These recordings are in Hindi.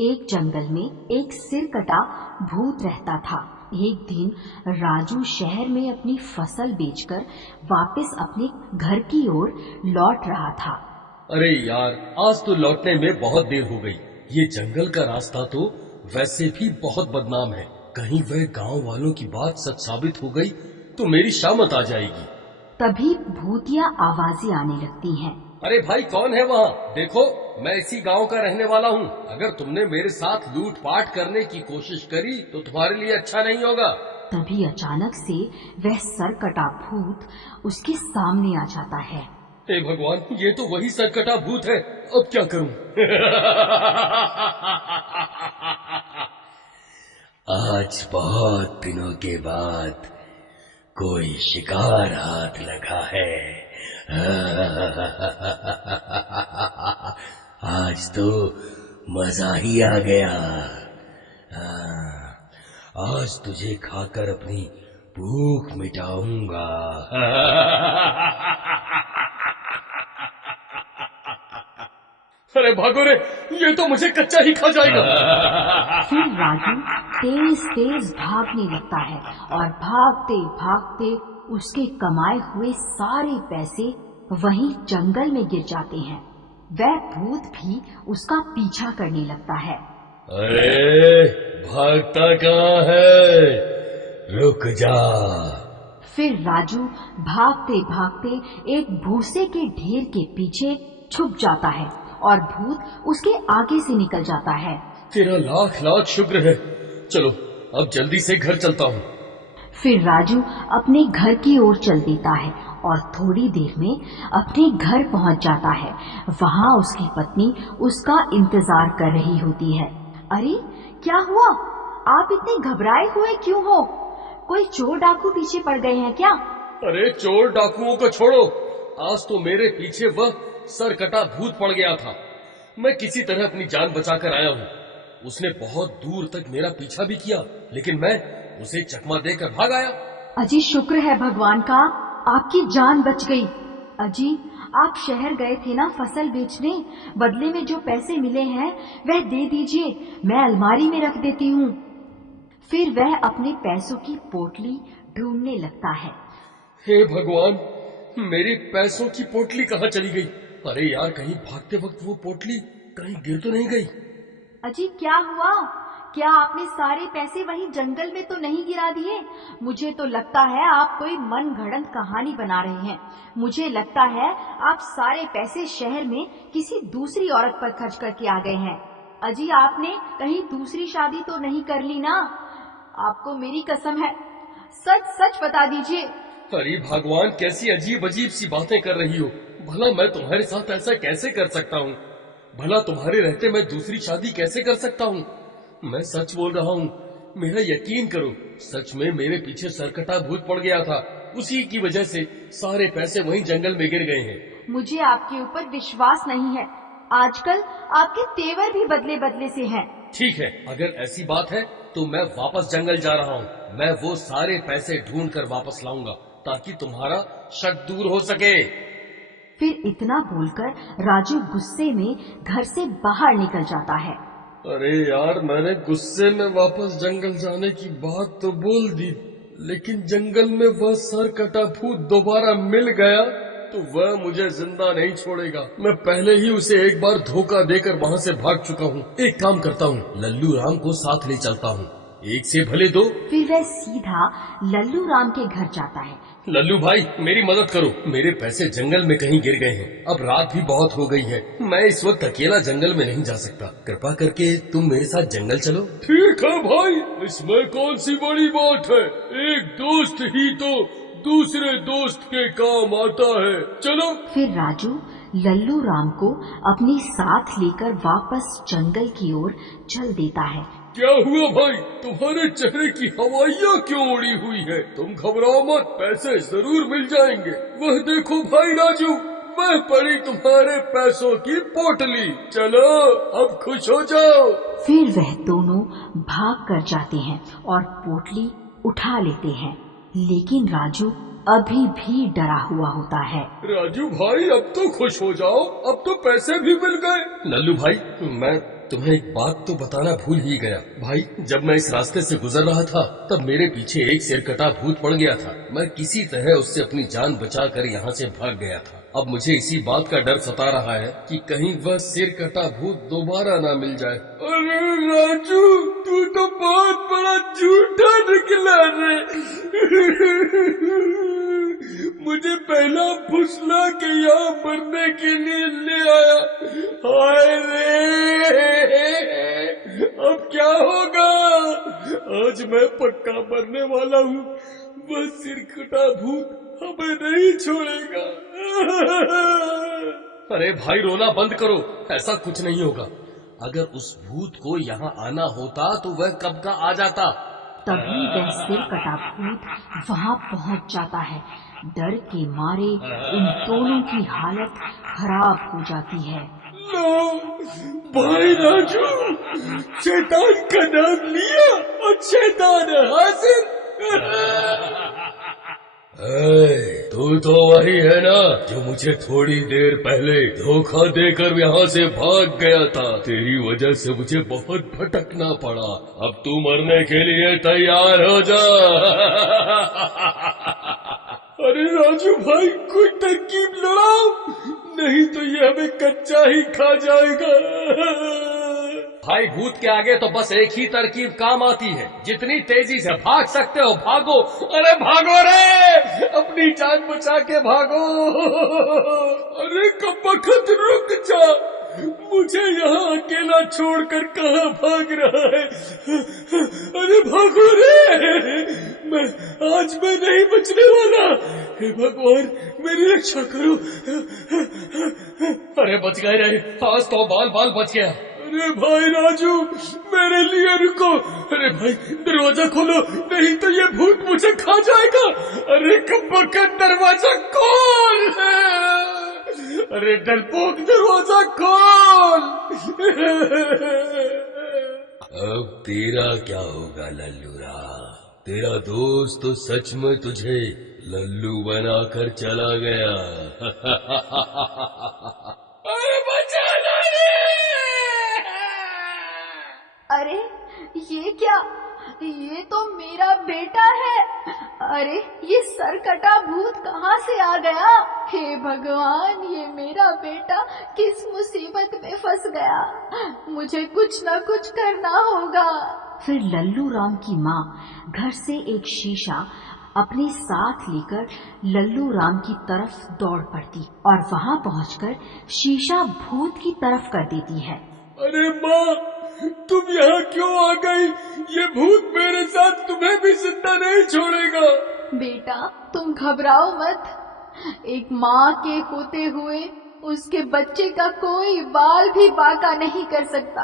एक जंगल में एक सिरकटा भूत रहता था। एक दिन राजू शहर में अपनी फसल बेचकर वापस अपने घर की ओर लौट रहा था। अरे यार, आज तो लौटने में बहुत देर हो गई। ये जंगल का रास्ता तो वैसे भी बहुत बदनाम है। कहीं वह गांव वालों की बात सच साबित हो गई तो मेरी शामत आ जाएगी। तभी भूतिया आवाजें आने लगती हैं। अरे भाई, कौन है वहाँ? देखो, मैं इसी गांव का रहने वाला हूँ। अगर तुमने मेरे साथ लूटपाट करने की कोशिश करी तो तुम्हारे लिए अच्छा नहीं होगा। तभी अचानक से वह सरकटा भूत उसके सामने आ जाता है। हे भगवान, ये तो वही सरकटा भूत है। अब क्या करूँ? आज बहुत दिनों के बाद कोई शिकार हाथ लगा है। आज तो मजा ही आ गया। आज तुझे खाकर अपनी भूख मिटाऊंगा। अरे भागो रे, ये तो मुझे कच्चा ही खा जाएगा। फिर राजू तेज तेज भागने लगता है और भागते भागते उसके कमाए हुए सारे पैसे वहीं जंगल में गिर जाते हैं। वह भूत भी उसका पीछा करने लगता है। अरे भागता कहाँ है? रुक जा। फिर राजू भागते भागते एक भूसे के ढेर के पीछे छुप जाता है और भूत उसके आगे से निकल जाता है। तेरा लाख लाख शुक्र है। चलो अब जल्दी से घर चलता हूँ। फिर राजू अपने घर की ओर चल देता है और थोड़ी देर में अपने घर पहुंच जाता है। वहां उसकी पत्नी उसका इंतजार कर रही होती है। अरे क्या हुआ? आप इतने घबराए हुए क्यों हो? कोई चोर डाकू पीछे पड़ गए हैं क्या? अरे चोर डाकुओं को छोड़ो, आज तो मेरे पीछे वह सरकटा भूत पड़ गया था। मैं किसी तरह अपनी जान बचाकर आया हूँ। उसने बहुत दूर तक मेरा पीछा भी किया, लेकिन मैं उसे चकमा देकर भाग आया। अजी शुक्र है भगवान का, आपकी जान बच गई। अजी आप शहर गए थे ना फसल बेचने, बदले में जो पैसे मिले हैं वह दे दीजिए, मैं अलमारी में रख देती हूँ। फिर वह अपने पैसों की पोटली ढूंढने लगता है। हे भगवान, मेरी पैसों की पोटली कहाँ चली गई? अरे यार, कहीं भागते वक्त वो पोटली कहीं गिर तो नहीं गई? अजी क्या हुआ? क्या आपने सारे पैसे वहीं जंगल में तो नहीं गिरा दिए? मुझे तो लगता है आप कोई मन घड़ंत कहानी बना रहे हैं। मुझे लगता है आप सारे पैसे शहर में किसी दूसरी औरत पर खर्च करके आ गए हैं। अजी आपने कहीं दूसरी शादी तो नहीं कर ली ना? आपको मेरी कसम है, सच सच बता दीजिए। अरे भगवान, कैसी अजीब अजीब सी बातें कर रही हो। भला मैं तुम्हारे साथ ऐसा कैसे कर सकता हूँ? भला तुम्हारे रहते मैं दूसरी शादी कैसे कर सकता हूँ? मैं सच बोल रहा हूँ, मेरा यकीन करो। सच में मेरे पीछे सरकटा भूत पड़ गया था। उसी की वजह से सारे पैसे वहीं जंगल में गिर गए हैं। मुझे आपके ऊपर विश्वास नहीं है। आजकल आपके तेवर भी बदले बदले से हैं। ठीक है, अगर ऐसी बात है तो मैं वापस जंगल जा रहा हूँ। मैं वो सारे पैसे ढूंढ कर वापस लाऊंगा ताकि तुम्हारा शक दूर हो सके। फिर इतना बोलकर राजू गुस्से में घर से बाहर निकल जाता है। अरे यार, मैंने गुस्से में वापस जंगल जाने की बात तो बोल दी, लेकिन जंगल में वह सरकटा भूत दोबारा मिल गया तो वह मुझे जिंदा नहीं छोड़ेगा। मैं पहले ही उसे एक बार धोखा देकर वहाँ से भाग चुका हूँ। एक काम करता हूँ, लल्लू राम को साथ ले चलता हूँ, एक से भले दो। फिर वह सीधा लल्लू राम के घर जाता है। लल्लू भाई, मेरी मदद करो। मेरे पैसे जंगल में कहीं गिर गए हैं। अब रात भी बहुत हो गई है। मैं इस वक्त अकेला जंगल में नहीं जा सकता। कृपा करके तुम मेरे साथ जंगल चलो। ठीक है भाई, इसमें कौन सी बड़ी बात है। एक दोस्त ही तो दूसरे दोस्त के काम आता है। चलो। फिर राजू लल्लू राम को अपने साथ लेकर वापस जंगल की ओर चल देता है। क्या हुआ भाई, तुम्हारे चेहरे की हवाइयाँ क्यों उड़ी हुई है? तुम घबराओ मत, पैसे जरूर मिल जाएंगे। वह देखो भाई राजू, वह पड़ी तुम्हारे पैसों की पोटली। चलो अब खुश हो जाओ। फिर वह दोनों भाग कर जाते हैं और पोटली उठा लेते हैं, लेकिन राजू अभी भी डरा हुआ होता है। राजू भाई, अब तो खुश हो जाओ, अब तो पैसे भी मिल गए। लल्लू भाई, मैं तुम्हें एक बात तो बताना भूल ही गया भाई। जब मैं इस रास्ते से गुजर रहा था तब मेरे पीछे एक सिरकटा भूत पड़ गया था। मैं किसी तरह उससे अपनी जान बचाकर यहाँ से भाग गया था। अब मुझे इसी बात का डर सता रहा है कि कहीं वह सिरकटा भूत दोबारा ना मिल जाए। अरे राजू, तू तो बहुत बड़ा झूठा निकला रे। मुझे पहला फुसला के यहाँ मरने के लिए ले आया। हाय रे, अब क्या होगा? आज मैं पक्का मरने वाला हूँ। वह सिरकटा भूत हमें नहीं छोड़ेगा। अरे भाई, रोना बंद करो, ऐसा कुछ नहीं होगा। अगर उस भूत को यहाँ आना होता तो वह कब का आ जाता। तभी वह सिरकटा भूत वहाँ पहुँच जाता है। डर के मारे उन दोनों की हालत खराब हो जाती है। लो भाई राजू, शैतान का नाम लिया और शैतान हाजिर। तू तो वही है ना जो मुझे थोड़ी देर पहले धोखा देकर यहाँ से भाग गया था। तेरी वजह से मुझे बहुत भटकना पड़ा। अब तू मरने के लिए तैयार हो जा। अरे राजू भाई, कोई तरकीब लड़ाओ, नहीं तो ये हमें कच्चा ही खा जाएगा। भाई, भूत के आगे तो बस एक ही तरकीब काम आती है। जितनी तेजी से भाग सकते हो भागो। अरे भागो रे, अपनी जान बचा के भागो। अरे कमबख्त, रुक जा, मुझे यहाँ अकेला छोड़कर कहाँ भाग रहा है। अरे भागो रे, आज मैं नहीं बचने वाला। हे भगवान, मेरी रक्षा करो। अरे बच गए रे, आज तो बाल बाल बच गया। अरे भाई राजू, मेरे लिए रुको। अरे भाई, दरवाजा खोलो, नहीं तो ये भूत मुझे खा जाएगा। अरे कमबख्त, दरवाजा खोल। अरे डरपोक, दरवाजा खोल। अब तेरा क्या होगा लल्लूरा? तेरा दोस्त तो सच में तुझे लल्लू बनाकर चला गया। अरे बचाना रे! अरे ये क्या? ये तो मेरा बेटा है। अरे ये सरकटा भूत कहाँ से आ गया? हे भगवान, ये मेरा बेटा किस मुसीबत में फंस गया। मुझे कुछ न कुछ करना होगा। फिर लल्लू राम की माँ घर से एक शीशा अपने साथ लेकर लल्लू राम की तरफ दौड़ पड़ती और वहाँ पहुँचकर शीशा भूत की तरफ कर देती है। अरे माँ, तुम यहाँ क्यों आ गई? ये भूत मेरे साथ तुम्हें भी जिंदा नहीं छोड़ेगा। बेटा, तुम घबराओ मत। एक माँ के होते हुए उसके बच्चे का कोई बाल भी बांका नहीं कर सकता।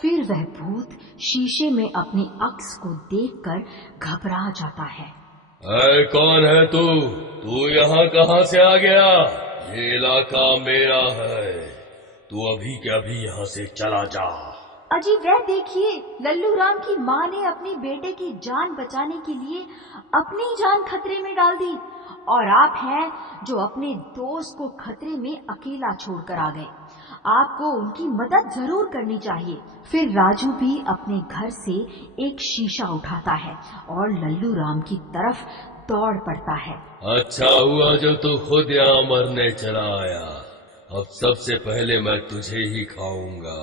फिर वह भूत शीशे में अपनी अक्स को देखकर घबरा जाता है। कौन है तू? तू यहाँ कहाँ से आ गया? ये इलाका मेरा है। तू अभी के अभी यहाँ से चला जा। अजी वह देखिए, लल्लू राम की माँ ने अपने बेटे की जान बचाने के लिए अपनी जान खतरे में डाल दी और आप हैं जो अपने दोस्त को खतरे में अकेला छोड़कर आ गए। आपको उनकी मदद जरूर करनी चाहिए। फिर राजू भी अपने घर से एक शीशा उठाता है और लल्लू राम की तरफ दौड़ पड़ता है। अच्छा हुआ जो तू खुद यहाँ मरने चला आया। अब सबसे पहले मैं तुझे ही खाऊंगा।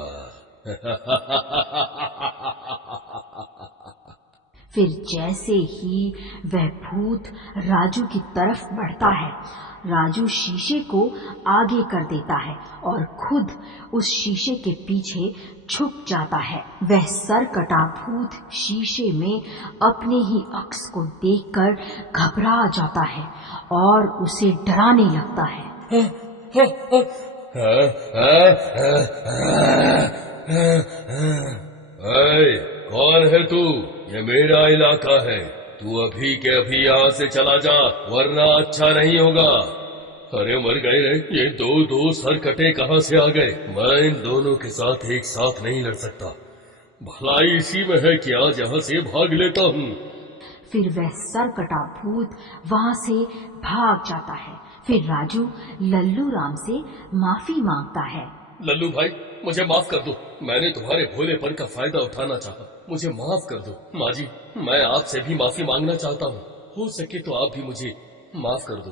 फिर जैसे ही वह भूत राजू की तरफ बढ़ता है, राजू शीशे को आगे कर देता है और खुद उस शीशे के पीछे छुप जाता है। वह सरकटा भूत शीशे में अपने ही अक्स को देखकर घबरा जाता है और उसे डराने लगता है। कौन है तू? ये मेरा इलाका है। तू अभी के अभी यहाँ से चला जा, वरना अच्छा नहीं होगा। अरे मर गए रे, ये दो सरकटे कहाँ से आ गए? मैं इन दोनों के साथ एक साथ नहीं लड़ सकता। भलाई इसी में है कि आज यहाँ से भाग लेता हूँ। फिर वह सरकटा भूत वहाँ से भाग जाता है। फिर राजू लल्लू राम से माफी मांगता है। लल्लू भाई, मुझे माफ कर दो। मैंने तुम्हारे भोलेपन का फायदा उठाना चाहा, मुझे माफ कर दो। माँ जी, मैं आपसे भी माफी मांगना चाहता हूँ। हो सके तो आप भी मुझे माफ कर दो।